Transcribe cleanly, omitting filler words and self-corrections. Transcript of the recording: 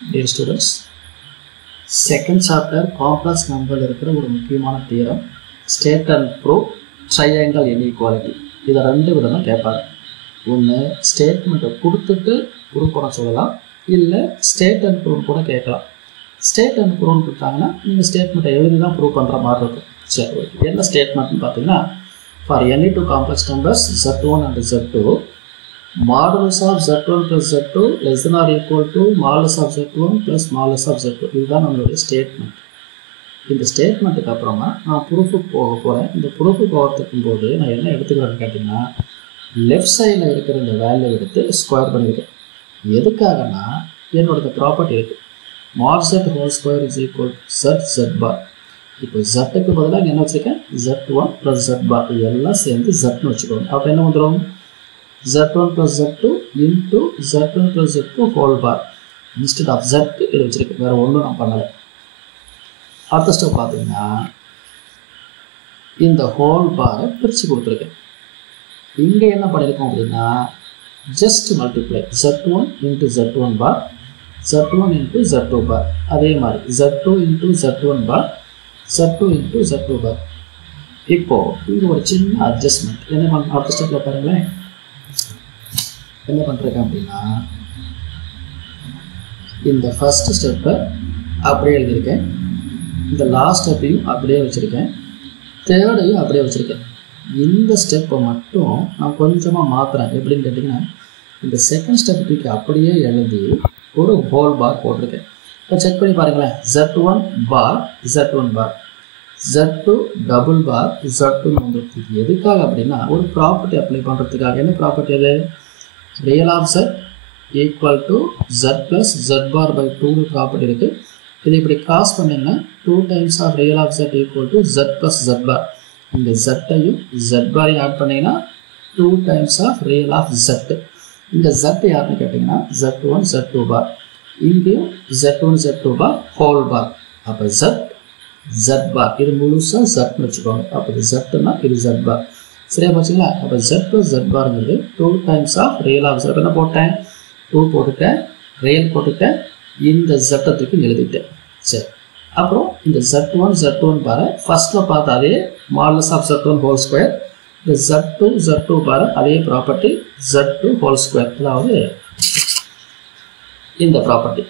Dear students, second chapter complex number இருக்கிற ஒரு முக்கியமான theorem state and prove triangle inequality. இதை ரெண்டு விதமா கேட்பாங்க. ஒன்று ஸ்டேட்மெண்ட்டை கொடுத்துட்டு ப்ரூவ் பண்ண சொல்லலாம், இல்லை ஸ்டேட் அண்ட் ப்ரூவ் கூட கேட்கலாம். ஸ்டேட் அண்ட் ப்ரூவ் கொடுத்தாங்கன்னா நீங்கள் ஸ்டேட்மெண்ட்டை எழுதி தான் ப்ரூவ் பண்ணுற மாதிரி இருக்கும். சரி, ஓகே. என்ன ஸ்டேட்மெண்ட்னு பார்த்தீங்கன்னா, for any two complex numbers z1 and z2, modulus of z1 plus z2 less than or equal to modulus of z1 plus modulus of z2. இதுதான் நம்மளுடைய ஸ்டேட்மெண்ட். இந்த ஸ்டேட்மெண்ட்டுக்கு அப்புறமா நான் ப்ரூஃபுக்கு போக போகிறேன். இந்த ப்ரூஃபுக்கு போகிறதுக்கும் போது நான் என்ன எடுத்துக்கிறேன்னு கேட்டிங்கன்னா, லெஃப்ட் சைடில் இருக்கிற இந்த வேல்யூ எடுத்து ஸ்கொயர் பண்ணியிருக்கேன். எதுக்காகனா என்னோட ப்ராப்பர்ட்டி இருக்குது, mod z whole square is equal to z bar. இப்போ ஜட்டுக்கு பதிலாக என்ன வச்சுருக்கேன், z1 plus z bar எல்லாம் சேர்ந்து zன்னு வச்சுக்கோங்க. அப்போ என்ன வந்துடும், z1 plus z2 into z1 plus z2 whole bar. Instead of z இது வச்சுருக்கேன், வேறு ஒன்றும் நான் பண்ணலை. அடுத்த ஸ்டெப் பார்த்தீங்கன்னா, இந்த ஹோல் பாரை பிரித்து கொடுத்துருக்கேன். இங்கே என்ன பண்ணியிருக்கோம் அப்படின்னா, just multiply z1 into z1 bar, z1 into z2 bar. அதே மாதிரி z2 into z1 bar, z2 into z2 bar. இப்போது இங்கே ஒரு சின்ன அட்ஜஸ்ட்மெண்ட் என்ன பண்ண, அடுத்த ஸ்டெப்பில் பாருங்களேன் என்ன பண்ணுறேன் அப்படின்னா, இந்த ஃபஸ்ட்டு ஸ்டெப்பை அப்படியே எழுதியிருக்கேன், இந்த லாஸ்ட் ஸ்டெப்பையும் அப்படியே வச்சுருக்கேன், தேர்டையும் அப்படியே வச்சுருக்கேன். இந்த ஸ்டெப்பை மட்டும் நான் கொஞ்சமாக மாற்றுறேன். எப்படின்னு கேட்டிங்கன்னா, இந்த செகண்ட் ஸ்டெப் தூக்கி அப்படியே எழுதி ஒரு ஹோல் பார் போட்டிருக்கேன். இப்போ செக் பண்ணி பாருங்களேன், z1 பார் z1 பார், z2 டபுள் பார் z2 வந்துருக்கு. எதுக்காக அப்படின்னா, ஒரு ப்ராப்பர்ட்டி அப்ளை பண்ணுறதுக்காக. என்ன ப்ராப்பர்ட்டி அது, real of z equal to z plus z bar by 2 property இருக்குது. இது இப்படி கிராஸ் பண்ணிங்கன்னா 2 times of real of z equal to z plus z bar. இந்த z-ஐயும் z பாரையும் ஆட் பண்ணிங்கன்னா 2 times of real of z. இந்த z யாருன்னு கேட்டிங்கன்னா z1 z2 பார், இங்கேயும் z1 z2 பார் ஹோல் பார். அப்போ z பார் இது முழுசாக zன்னு வச்சுக்கோங்க. அப்போ இது zன்னா இது z பார். சரியா போச்சுங்களா? அப்போ z ப்ளஸ் z பாருங்கிறது 2 times of real of z. என்ன போட்டேன், 2 போட்டுட்டேன், ரியல் போட்டுட்டேன், இந்த z-த்துக்கு எழுதிட்டேன். சரி, அப்புறம் இந்த z1 z1 பாரை ஃபஸ்ட்டில் பார்த்த அதே modulus of z1 whole square, இந்த z2 z2 பாரை அதே ப்ராப்பர்ட்டி z2 ஹோல் ஸ்கொயர், அதாவது இந்த ப்ராப்பர்ட்டி.